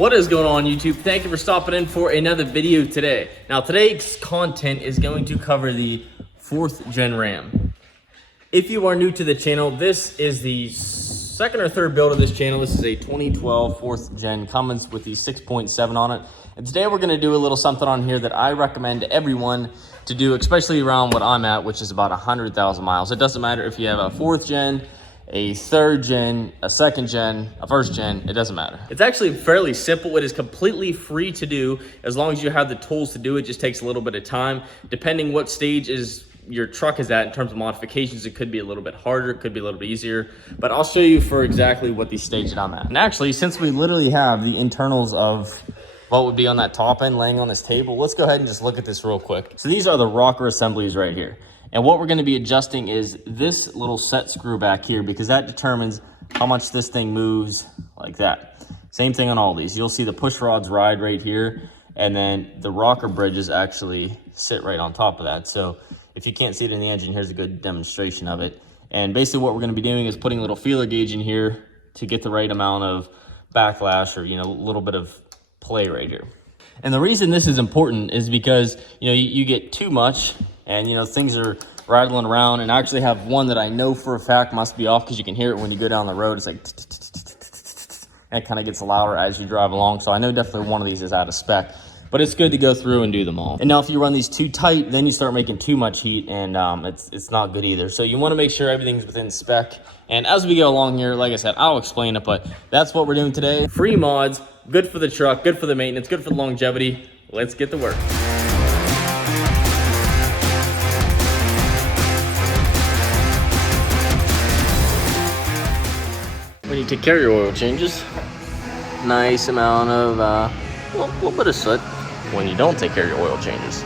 What is going on, YouTube? Thank you for stopping in for another video today. Now, today's content is going to cover the 4th gen Ram. If you are new to the channel, this is the second or third build of this channel. This is a 2012 4th gen Cummins with the 6.7 on it. And today we're going to do a little something on here that I recommend everyone to do, especially around what I'm at, which is about 100,000 miles. It doesn't matter if you have a 4th gen, a 3rd gen, a 2nd gen, a 1st gen, it doesn't matter. It's actually fairly simple. It is completely free to do as long as you have the tools to do it. Just takes a little bit of time. Depending what stage your truck is at in terms of modifications, it could be a little bit harder, it could be a little bit easier, but I'll show you for exactly what the stage that I'm at. And actually, since we literally have the internals of what would be on that top end laying on this table, let's go ahead and just look at this real quick. So these are the rocker assemblies right here. And what we're going to be adjusting is this little set screw back here, because that determines how much this thing moves like that. Same thing on all these. You'll see the push rods ride right here, and then the rocker bridges actually sit right on top of that. So if you can't see it in the engine, here's a good demonstration of it. And basically what we're going to be doing is putting a little feeler gauge in here to get the right amount of backlash, or a little bit of play right here. And the reason this is important is because you get too much and things are rattling around. And I actually have one that I know for a fact must be off, because you can hear it when you go down the road. It's like, and it kind of gets louder as you drive along. So I know definitely one of these is out of spec, but it's good to go through and do them all. And now if you run these too tight, then you start making too much heat, and it's not good either. So you want to make sure everything's within spec. And as we go along here, like I said, I'll explain it, but that's what we're doing today. Free mods, good for the truck, good for the maintenance, good for the longevity. Let's get to work. When you take care of your oil changes, nice amount of a little bit of soot when you don't take care of your oil changes.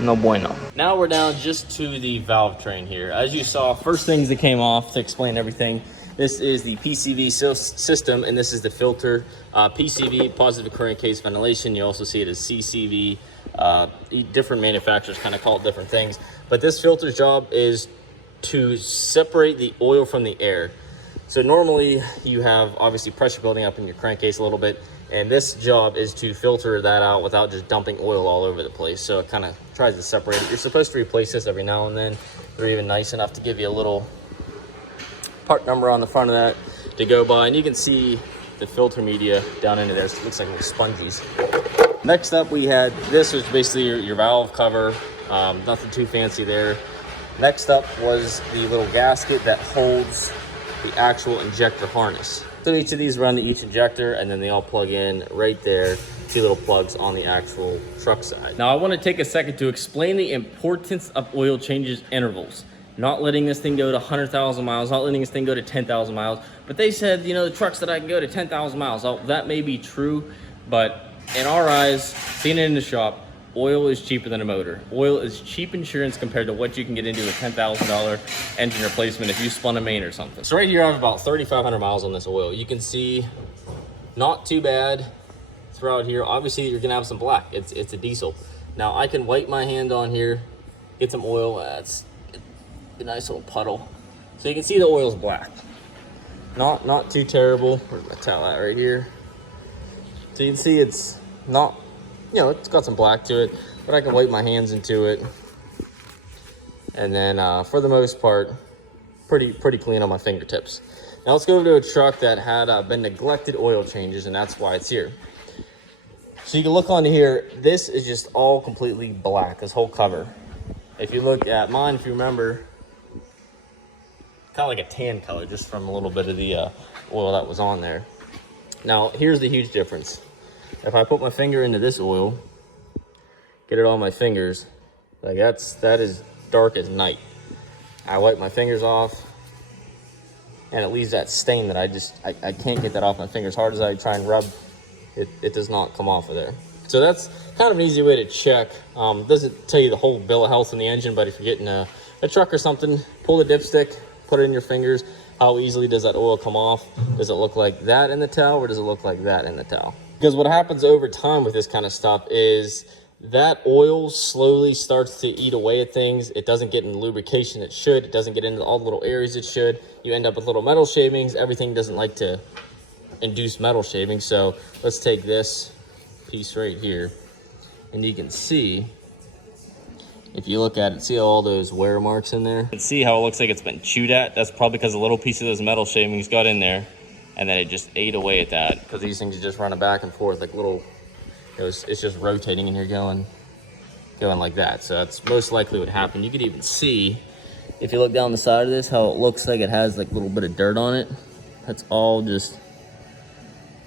No bueno. Now we're down just to the valve train here. As you saw, first things that came off, to explain everything, this is the PCV system, and this is the filter. PCV, positive current case ventilation. You also see it as CCV. Different manufacturers kind of call it different things. But this filter's job is to separate the oil from the air. So normally you have obviously pressure building up in your crankcase a little bit, and this job is to filter that out without just dumping oil all over the place. So it kind of tries to separate it. You're supposed to replace this every now and then. They're even nice enough to give you a little part number on the front of that to go by, and you can see the filter media down into there. So it looks like little sponges. Next up, we had this, which is basically your valve cover. Nothing too fancy there. Next up was the little gasket that holds the actual injector harness. So each of these run to each injector, and then they all plug in right there. 2 little plugs on the actual truck side. Now I want to take a second to explain the importance of oil changes intervals. Not letting this thing go to 100,000 miles, not letting this thing go to 10,000 miles. But they said, the trucks that I can go to 10,000 miles. Oh, that may be true, but in our eyes, seeing it in the shop, oil is cheaper than a motor. Oil is cheap insurance compared to what you can get into a $10,000 engine replacement if you spun a main or something. So right here I have about 3,500 miles on this oil. You can see not too bad throughout here. Obviously you're gonna have some black. It's a diesel. Now I can wipe my hand on here, get some oil. It's a nice little puddle. So you can see the oil's black. Not too terrible. Where's my towel at? Right here. So you can see it's not, it's got some black to it, but I can wipe my hands into it. And then for the most part, pretty clean on my fingertips. Now let's go to a truck that had been neglected oil changes, and that's why it's here. So you can look onto here, this is just all completely black, this whole cover. If you look at mine, if you remember, kind of like a tan color, just from a little bit of the oil that was on there. Now here's the huge difference. If I put my finger into this oil, get it on my fingers, like that is dark as night. I wipe my fingers off, and it leaves that stain that I can't get that off my fingers. As hard as I try and rub, it does not come off of there. So that's kind of an easy way to check. Doesn't tell you the whole bill of health in the engine, but if you're getting a truck or something, pull the dipstick, put it in your fingers. How easily does that oil come off? Does it look like that in the towel, or does it look like that in the towel? Because what happens over time with this kind of stuff is that oil slowly starts to eat away at things. It doesn't get in the lubrication it should. It doesn't get into all the little areas it should. You end up with little metal shavings. Everything doesn't like to induce metal shavings. So let's take this piece right here, and you can see, if you look at it, see all those wear marks in there? You can see how it looks like it's been chewed at. That's probably because a little piece of those metal shavings got in there, and then it just ate away at that, because these things are just running back and forth like little, it's just rotating, and you're going like that. So that's most likely what happened. You could even see, if you look down the side of this, how it looks like it has like a little bit of dirt on it. That's all just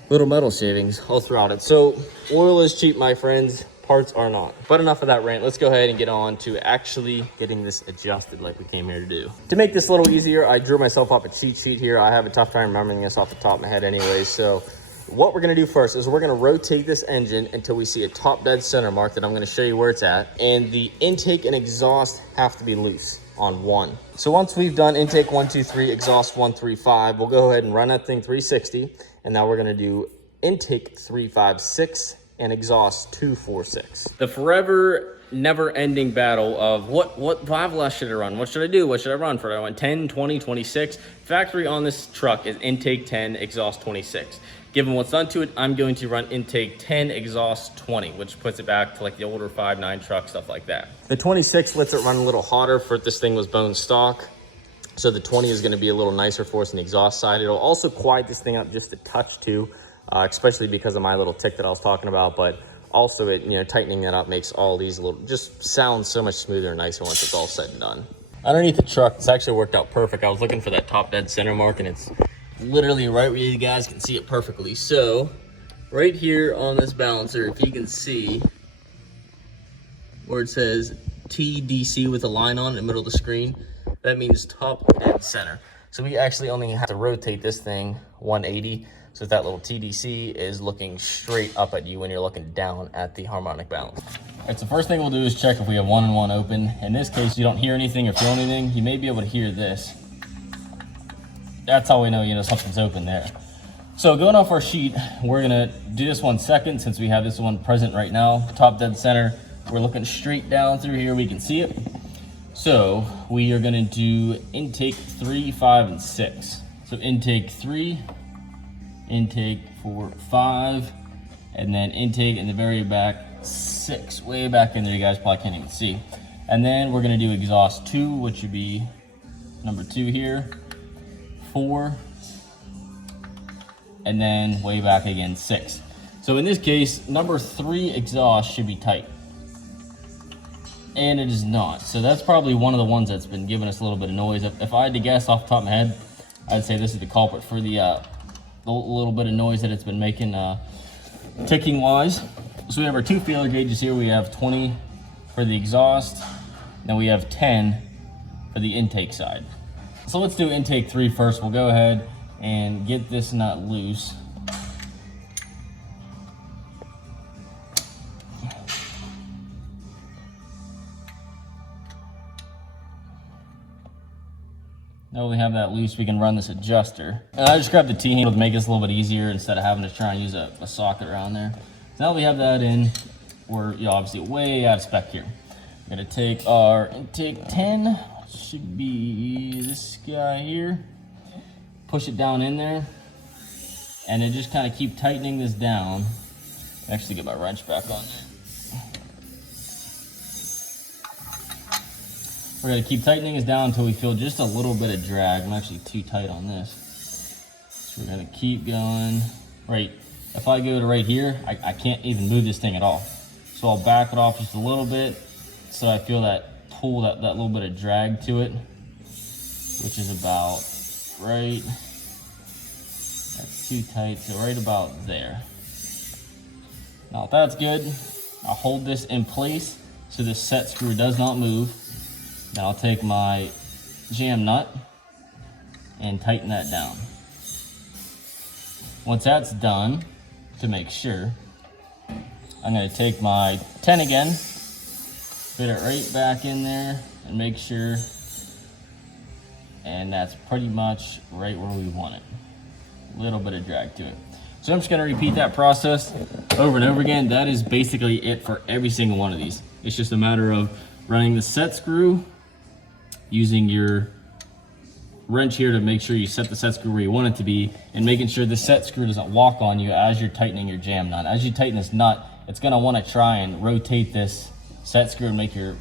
little metal shavings all throughout it. So oil is cheap, my friends. Parts are not. But enough of that rant. Let's go ahead and get on to actually getting this adjusted like we came here to do. To make this a little easier, I drew myself up a cheat sheet here. I have a tough time remembering this off the top of my head anyways. So what we're gonna do first is we're gonna rotate this engine until we see a top dead center mark that I'm gonna show you where it's at. And the intake and exhaust have to be loose on 1. So once we've done intake 1, 2, 3, exhaust 1, 3, 5, we'll go ahead and run that thing 360. And now we're gonna do intake 3, 5, 6, and exhaust 2, 4, 6. The forever never-ending battle of what valve last should I run? What should I do? What should I run for? I want 10, 20, 26. Factory on this truck is intake 10, exhaust 26. Given what's done to it, I'm going to run intake 10, exhaust 20, which puts it back to like the older 5.9 truck, stuff like that. The 26 lets it run a little hotter for this thing was bone stock. So the 20 is gonna be a little nicer for us on the exhaust side. It'll also quiet this thing up just a touch too. Especially because of my little tick that I was talking about, but also it, tightening that up makes all these little, just sound so much smoother and nicer once it's all said and done. Underneath the truck, it's actually worked out perfect. I was looking for that top dead center mark, and it's literally right where you guys can see it perfectly. So right here on this balancer, if you can see where it says TDC with a line on it in the middle of the screen, that means top dead center. So we actually only have to rotate this thing 180. So that little TDC is looking straight up at you when you're looking down at the harmonic balance. All right, so first thing we'll do is check if we have 1 and 1 open. In this case, you don't hear anything or feel anything. You may be able to hear this. That's how we know, something's open there. So going off our sheet, we're gonna do this one second since we have this one present right now. Top dead center. We're looking straight down through here. We can see it. So we are gonna do intake 3, 5, and 6. So intake 3, intake 4, 5, and then intake in the very back 6, way back in there. You guys probably can't even see. And then we're gonna do exhaust 2, which would be number 2 here, 4, and then way back again 6. So in this case, number 3 exhaust should be tight, and it is not. So that's probably one of the ones that's been giving us a little bit of noise. If I had to guess off the top of my head, I'd say this is the culprit for the little bit of noise that it's been making ticking wise. So we have our 2 feeler gauges here. We have 20 for the exhaust, then we have 10 for the intake side. So let's do intake 3 first. We'll go ahead and get this nut loose. Now we have that loose, we can run this adjuster. And I just grabbed the T-handle to make this a little bit easier instead of having to try and use a socket around there. So now we have that in, we're obviously way out of spec here. I'm gonna take our intake 10, should be this guy here, push it down in there, and then just kind of keep tightening this down. Actually get my wrench back on there. We're gonna keep tightening this down until we feel just a little bit of drag. I'm actually too tight on this. So we're gonna keep going. Right, if I go to right here, I can't even move this thing at all. So I'll back it off just a little bit so I feel that pull, that little bit of drag to it, which is about right, that's too tight, so right about there. Now if that's good, I'll hold this in place so this set screw does not move. Then I'll take my jam nut and tighten that down. Once that's done, to make sure, I'm gonna take my 10 again, fit it right back in there and make sure, and that's pretty much right where we want it. A little bit of drag to it. So I'm just gonna repeat that process over and over again. That is basically it for every single one of these. It's just a matter of running the set screw, using your wrench here to make sure you set the set screw where you want it to be, and making sure the set screw doesn't lock on you as you're tightening your jam nut. As you tighten this nut, it's gonna wanna try and rotate this set screw and make your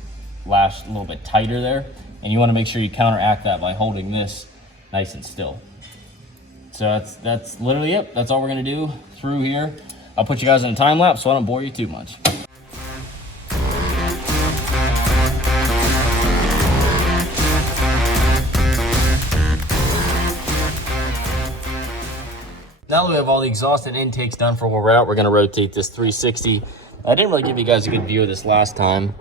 lash a little bit tighter there. And you wanna make sure you counteract that by holding this nice and still. So that's literally it. That's all we're gonna do through here. I'll put you guys in a time lapse so I don't bore you too much. Now that we have all the exhaust and intakes done for where we're at, we're gonna rotate this 360. I didn't really give you guys a good view of this last time.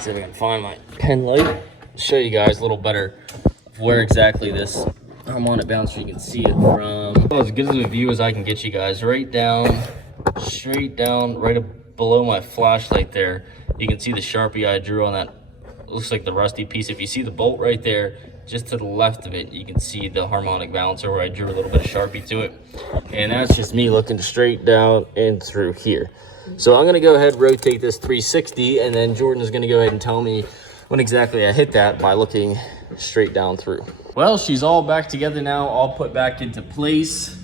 See if I can find my pen light. Show you guys a little better of where exactly this harmonic bouncer, you can see it from as good of a view as I can get you guys. Right down, straight down, right below my flashlight there. You can see the Sharpie I drew on that, looks like the rusty piece. If you see the bolt right there, just to the left of it, you can see the harmonic balancer where I drew a little bit of Sharpie to it. And that's just me looking straight down and through here. So I'm gonna go ahead and rotate this 360, and then Jordan is gonna go ahead and tell me when exactly I hit that by looking straight down through. Well, she's all back together now, all put back into place.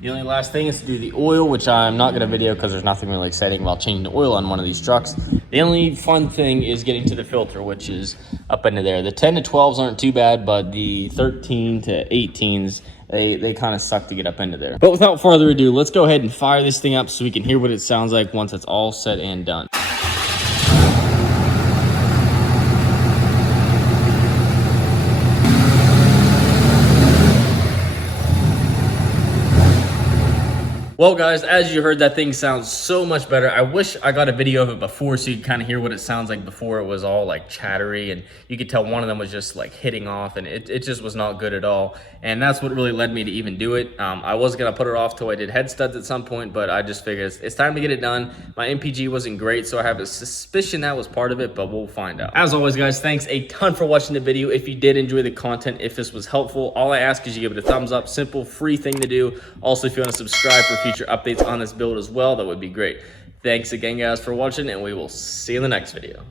The only last thing is to do the oil, which I'm not gonna video because there's nothing really exciting about changing the oil on one of these trucks. The only fun thing is getting to the filter, which is up into there. The 10 to 12s aren't too bad, but the 13 to 18s, they kind of suck to get up into there. But without further ado, let's go ahead and fire this thing up so we can hear what it sounds like once it's all set and done. Well guys, as you heard, that thing sounds so much better. I wish I got a video of it before so you could kind of hear what it sounds like before it was all like chattery, and you could tell one of them was just like hitting off, and it just was not good at all. And that's what really led me to even do it. I was gonna put it off till I did head studs at some point, but I just figured it's time to get it done. My MPG wasn't great, so I have a suspicion that was part of it, but we'll find out. As always guys, thanks a ton for watching the video. If you did enjoy the content, if this was helpful, all I ask is you give it a thumbs up. Simple, free thing to do. Also, if you want to subscribe for future updates on this build as well, that would be great. Thanks again guys for watching, and we will see you in the next video.